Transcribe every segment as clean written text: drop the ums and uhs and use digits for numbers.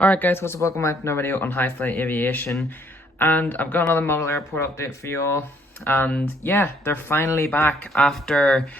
Alright guys, what's up? Welcome back to another video on HighFly Aviation. And I've got another model airport update for you all. And yeah, they're finally back after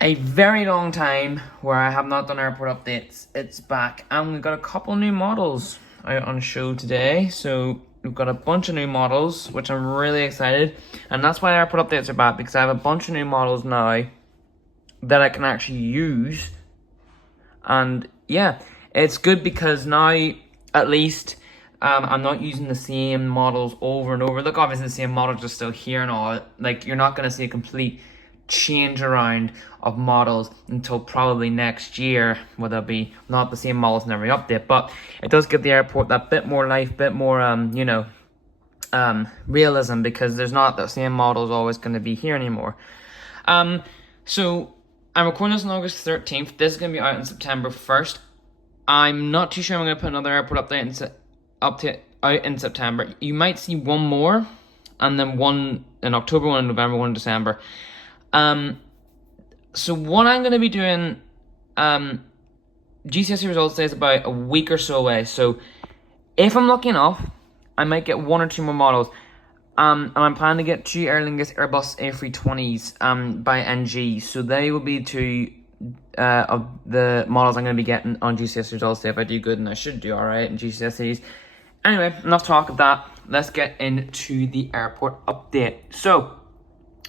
a very long time where I have not done airport updates. It's back, and we've got a couple new models out on show today. So we've got a bunch of new models, which I'm really excited. And that's why airport updates are back, because I have a bunch of new models now that I can actually use. And yeah, it's good because now at least I'm not using the same models over and over. Look, obviously the same models are still here and all. Like, you're not going to see a complete change around of models until probably next year, where there'll be not the same models in every update. But it does give the airport that bit more life, bit more realism, because there's not the same models always going to be here anymore. So I'm recording this on August 13th. This is going to be out on September 1st. I'm not too sure I'm going to put another airport update out in September. You might see one more, and then one in October, one in November, one in December. So what I'm going to be doing, GCSE results day is about a week or so away. So if I'm lucky enough, I might get one or two more models. And I'm planning to get two Aer Lingus Airbus A320s by NG. So they will be two of the models I'm going to be getting on GCSE results day if I do good, and I should do alright in GCSEs. Anyway, enough talk of that. Let's get into the airport update. So,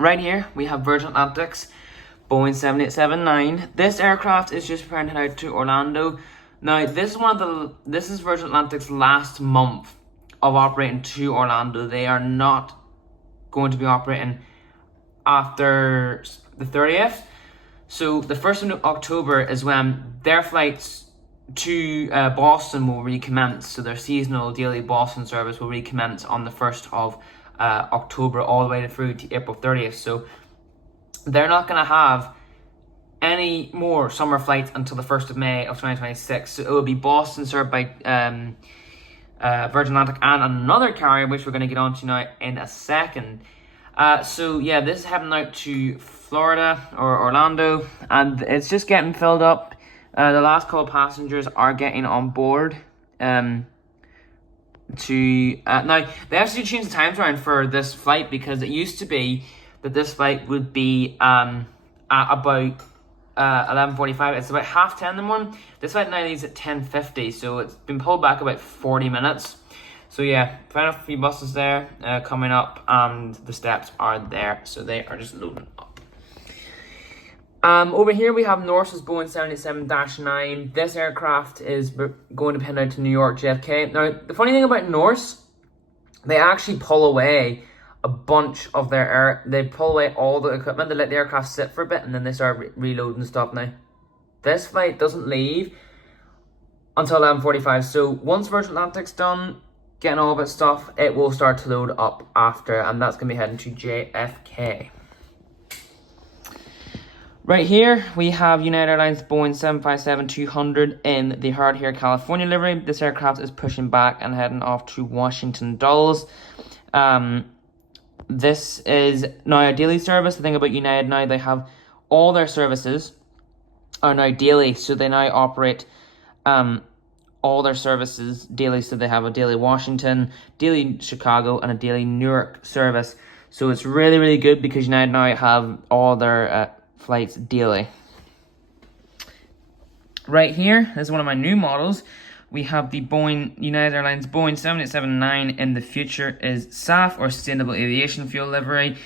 right here, we have Virgin Atlantic's Boeing 787-9. This aircraft is just preparing to head out to Orlando. Now, this is Virgin Atlantic's last month of operating to Orlando. They are not going to be operating after the 30th. So the 1st of October is when their flights to Boston will recommence. So their seasonal daily Boston service will recommence on the 1st of October all the way through to April 30th. So they're not going to have any more summer flights until the 1st of May of 2026. So it will be Boston served by Virgin Atlantic and another carrier, which we're going to get onto now in a second. So yeah, this is heading out to Florida or Orlando, and it's just getting filled up. The last couple of passengers are getting on board. Now they actually changed the times around for this flight, because it used to be that this flight would be at about 11:45. It's about 10:30 in the morning. This flight now leaves at 10:50, so it's been pulled back about 40 minutes. So yeah, final few buses there coming up, and the steps are there, so they are just loading up. Over here we have Norse's Boeing 787-9. This aircraft is going to head out to New York JFK. Now, the funny thing about Norse, they actually pull away a bunch of they pull away all the equipment. They let the aircraft sit for a bit, and then they start reloading stuff. Now, this flight doesn't leave until 11:45. So once Virgin Atlantic's done getting all of its stuff, it will start to load up after, and that's going to be heading to JFK. Right here, we have United Airlines Boeing 757-200 in the Hard Here, California livery. This aircraft is pushing back and heading off to Washington Dulles. This is now a daily service. The thing about United now, they have all their services are now daily, so they now operate all their services daily. So they have a daily Washington, daily Chicago, and a daily Newark service. So it's really, really good, because United now have all their flights daily. Right here is one of my new models. We have the United Airlines Boeing 787-9 in the future is SAF, or Sustainable Aviation Fuel livery.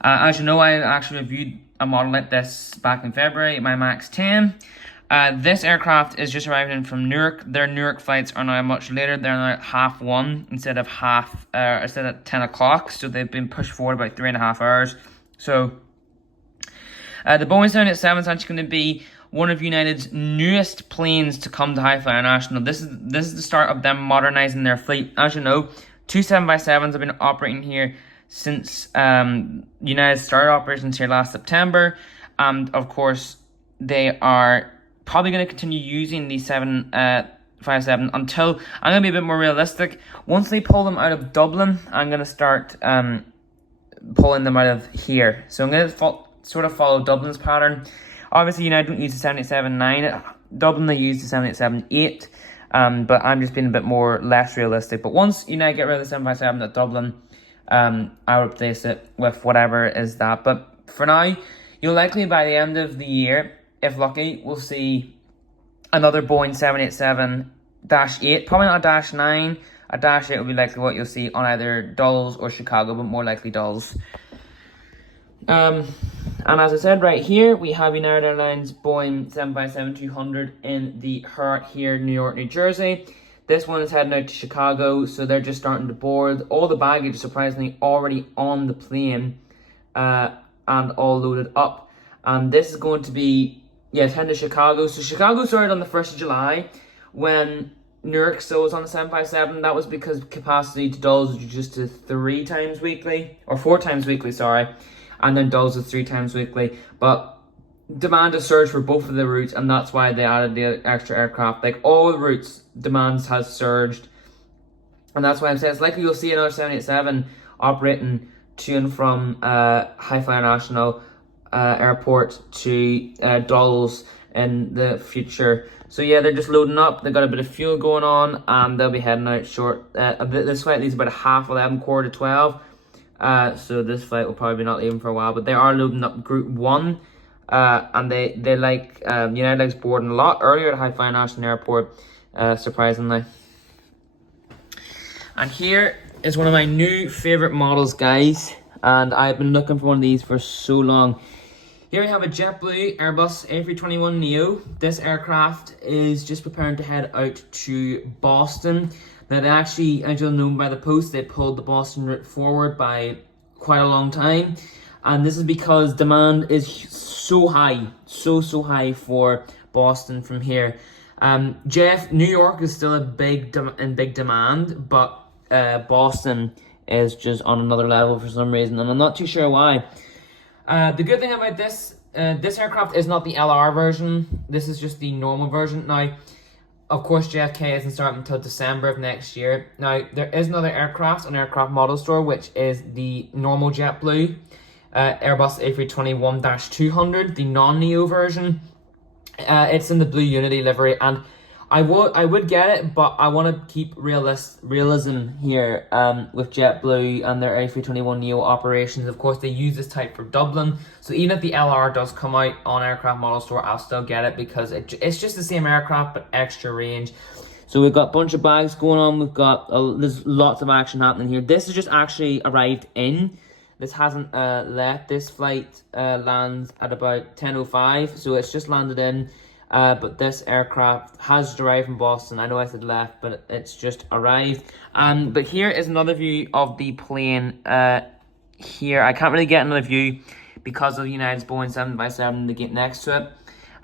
As you know, I actually reviewed a model like this back in February, my MAX 10. This aircraft is just arriving in from Newark. Their Newark flights are now much later. They're now at 1:30 instead of 10 o'clock. So they've been pushed forward about 3.5 hours. So the Boeing 787 is actually going to be one of United's newest planes to come to HighFly International. This is the start of them modernizing their fleet. As you know, two 757s have been operating here since United started operations here last September. And of course, they are probably going to continue using the 757 until, I'm going to be a bit more realistic. Once they pull them out of Dublin, I'm going to start pulling them out of here. So I'm going to sort of follow Dublin's pattern. Obviously, United don't use the 787-9 at Dublin. They use the 787-8. But I'm just being a bit less realistic. But once United get rid of the 757 at Dublin, I'll replace it with whatever is that. But for now, you'll likely by the end of the year, if lucky, we'll see another Boeing 787-8, probably not a -9. A -8 will be likely what you'll see on either Dulles or Chicago, but more likely Dulles. And as I said, right here, we have United Airlines Boeing 757-200 in the Hurt here, New York, New Jersey. This one is heading out to Chicago, so they're just starting to board. All the baggage, surprisingly, already on the plane and all loaded up. And this is going to be, it's heading to Chicago. So Chicago started on the 1st of July when New York still was on the 757. That was because capacity to Dulles was just to 4 times weekly, sorry. And then Dulles is 3 times weekly. But demand has surged for both of the routes, and that's why they added the extra aircraft. Like all the routes, demand has surged. And that's why I'm saying it's likely you'll see another 787 operating to and from HighFly International Airport to Dulles in the future. So yeah, they're just loading up. They've got a bit of fuel going on, and they'll be heading out short. This flight leaves about 11:30, 11:45. So this flight will probably be not leaving for a while, but they are loading up Group 1. And they like United likes boarding a lot earlier at HighFly International Airport, surprisingly. And here is one of my new favorite models, guys, and I've been looking for one of these for so long. Here we have a JetBlue Airbus A321neo. This aircraft is just preparing to head out to Boston. Now they actually, as you'll know by the post, they pulled the Boston route forward by quite a long time. And this is because demand is so high, so high for Boston from here. New York is still in big demand, but Boston is just on another level for some reason, and I'm not too sure why. The good thing about this aircraft is not the LR version. This is just the normal version. Now, of course, JFK isn't starting until December of next year. Now, there is another aircraft on Aircraft Model Store, which is the normal JetBlue Airbus A321-200, the non-neo version. It's in the blue Unity livery, and I would get it, but I want to keep realism here with JetBlue and their A321neo operations. Of course, they use this type for Dublin, so even if the LR does come out on Aircraft Model Store, I'll still get it because it's just the same aircraft but extra range. So we've got a bunch of bags going on. We've got there's lots of action happening here. This has just actually arrived in. This hasn't left. This flight lands at about 10:05, so it's just landed in. But this aircraft has arrived from Boston. I know I said left, but it's just arrived. But here is another view of the plane. Here, I can't really get another view because of United's Boeing 757 to get next to it.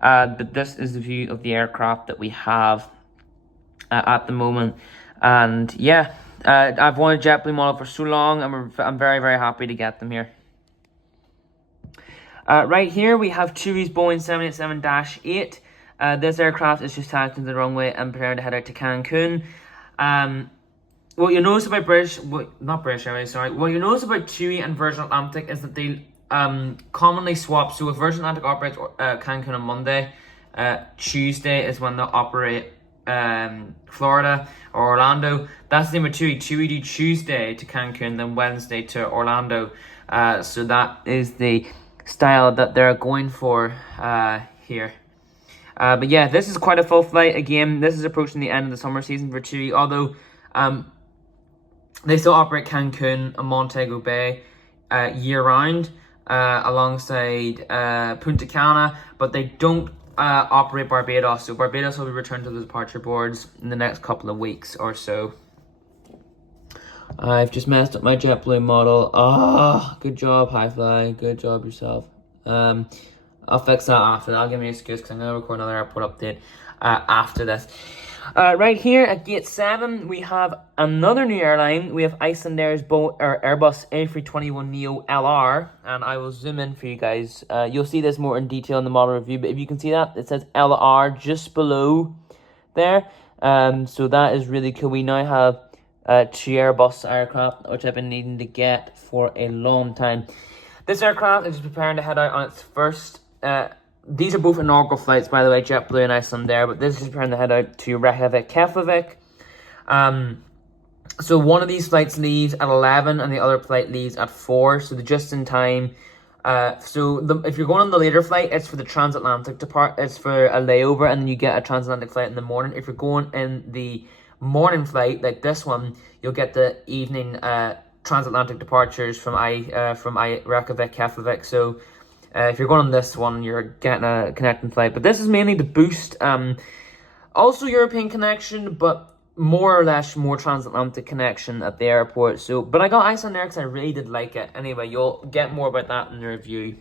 But this is the view of the aircraft that we have at the moment. And yeah, I've wanted a JetBlue model for so long, and I'm very, very happy to get them here. Right here, we have Chewy's Boeing 787-8. This aircraft is just tacked into the runway and preparing to head out to Cancun. What you notice about what you notice about Chewy and Virgin Atlantic is that they commonly swap. So if Virgin Atlantic operates Cancun on Monday, Tuesday is when they'll operate Florida or Orlando. That's the same with Chewy. Chewy do Tuesday to Cancun, then Wednesday to Orlando. So that is the style that they're going for here. But yeah, this is quite a full flight. Again, this is approaching the end of the summer season for Chewy, although they still operate Cancun and Montego Bay year-round alongside Punta Cana, but they don't operate Barbados. So Barbados will be returned to the departure boards in the next couple of weeks or so. I've just messed up my JetBlue model. Good job, HighFly. Good job yourself. I'll fix that after. I'll give me an excuse because I'm going to record another airport update after this. Right here at Gate 7, we have another new airline. We have Icelandair's Airbus A321neo LR, and I will zoom in for you guys. You'll see this more in detail in the model review, but if you can see that, it says LR just below there. So that is really cool. We now have 2 Airbus aircraft, which I've been needing to get for a long time. This aircraft is preparing to head out on its first these are both inaugural flights, by the way, JetBlue and Icelandair, but this is preparing to head out to Reykjavik, Keflavik. So one of these flights leaves at 11 and the other flight leaves at 4, so they're just in time. If you're going on the later flight, it's for the transatlantic it's for a layover, and then you get a transatlantic flight in the morning. If you're going in the morning flight, like this one, you'll get the evening transatlantic departures from Reykjavik, Keflavik. So if you're going on this one, you're getting a connecting flight. But this is mainly to boost also European connection, but more or less more transatlantic connection at the airport. So, but I got Icelandair because I really did like it. Anyway, you'll get more about that in the review.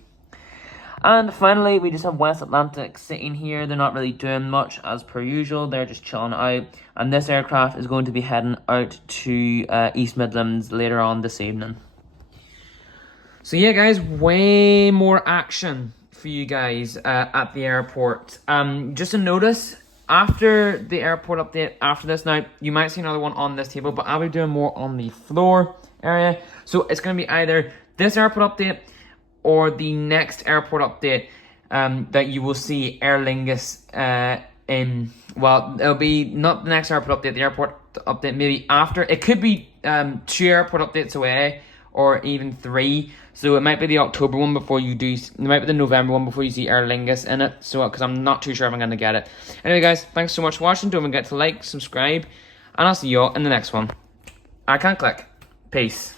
And finally, we just have West Atlantic sitting here. They're not really doing much as per usual. They're just chilling out. And this aircraft is going to be heading out to East Midlands later on this evening. So yeah, guys, way more action for you guys at the airport. Just a notice, after the airport update, after this now, you might see another one on this table, but I'll be doing more on the floor area. So it's going to be either this airport update or the next airport update that you will see Aer Lingus in. Well, it'll be not the next airport update, the airport update maybe after. It could be 2 airport updates away, or even 3. So it might be the October one before you do, it might be the November one before you see Aer Lingus in it. So, because I'm not too sure if I'm going to get it. Anyway, guys, thanks so much for watching. Don't forget to like, subscribe, and I'll see you all in the next one. I can't click. Peace.